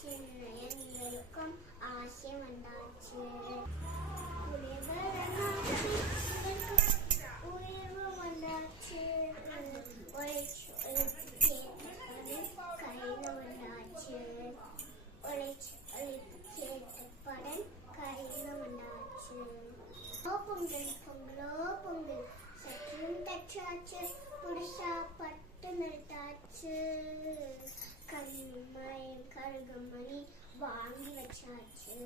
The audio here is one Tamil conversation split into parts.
சின்ன எங்களுக்கும் ஆசை வந்தாச்சு. உயர்வு வந்தாச்சு. உழைச்சு உழைப்பு கேட்ட கையில வந்தாச்சு. உழைச்சு உழைப்பு கேட்ட படன் கையில வந்தாச்சு. பொங்கல் பொங்கலோ பொங்கல் சற்றும் தச்சாச்சு. புருஷா பட்டு நிறுத்தாச்சு. கண்ணிமயம் கருகமணி வாங்கி வச்சாச்சு.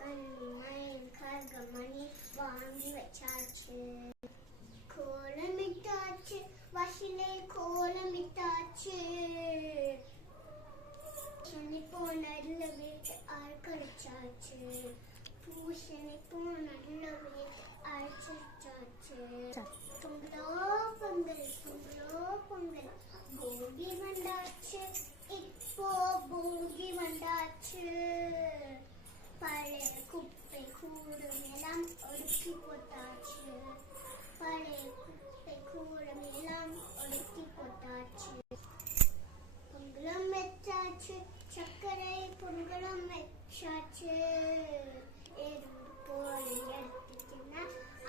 கண்ணிமயம் கருகமணி வாங்கி வச்சாச்சு. கோலமிட்டாச்சு. வசிலே கோலமிட்டாச்சு. பூசணி போனல்ல வீட்டு அரைக்கடிச்சாச்சு. பூசணி போனல்ல வீட்டு அரைச்சாச்சு. பொங்கலோ பொங்கல் பொங்கலோ பொங்கல் போகி வந்தாச்சு. இப்போ போகி வந்தாச்சு. பழைய குப்பை கூடும் எல்லாம் ஒடுக்கி போட்டாச்சு. பழைய குப்பை கூடும் எல்லாம் ஒடுக்கி போட்டாச்சு. பொங்கலும் வச்சாச்சு. சர்க்கரை பொங்கலும் வச்சாச்சு. எறும்பு போல எடுத்துச்சுன்னா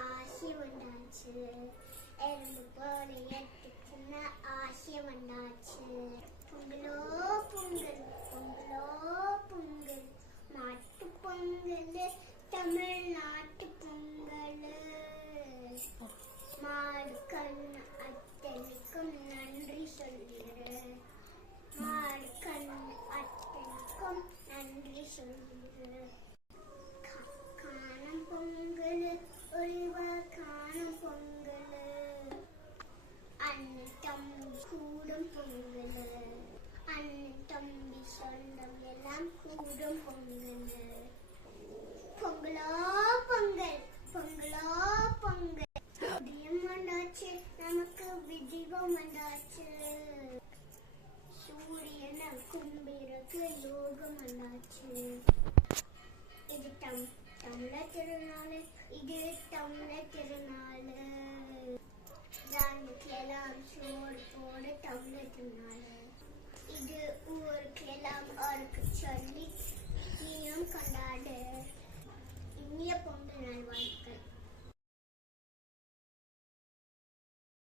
ஆசை வந்தாச்சு. எறும்பு போல எடுத்துச்சுன்னா ஆசை வந்தாச்சு. பொங்கலோ பொங்கல் பொங்கலோ பொங்கல் மாட்டு பொங்கல் தமிழ்நாட்டு பொங்கல். மாடு கண்ணு அத்தனைக்கும் நன்றி சொல்கிறேன். மாடு கண்ணு அத்தனைக்கும் நன்றி சொல்கிறேன். காணும் பொங்கல் ஒருவா காணும் பொங்கல். அண்ணன் தம்பி கூடும் பொங்கல். அண்ணன் தம்பி சொந்தம் எல்லாம் கூடும் பொங்கல். பொங்கலோ பொங்கல் பொங்கலோ பொங்கல். விடியம் வந்தாச்சு. நமக்கு விடிவம் வந்தாச்சு. சூரியனை கும்பிறக்கு யோகம் வந்தாச்சு. இது தமிழர் திருநாள். இது தமிழர் திருநாள். எல்லாம் சோறு போட தமிழர் திருநாள். இது ஊருக்கெல்லாம் அவருக்கு சொல்லி நீயும் கொண்டாடு. இனிய பொங்கல் நல்வாழ்த்து.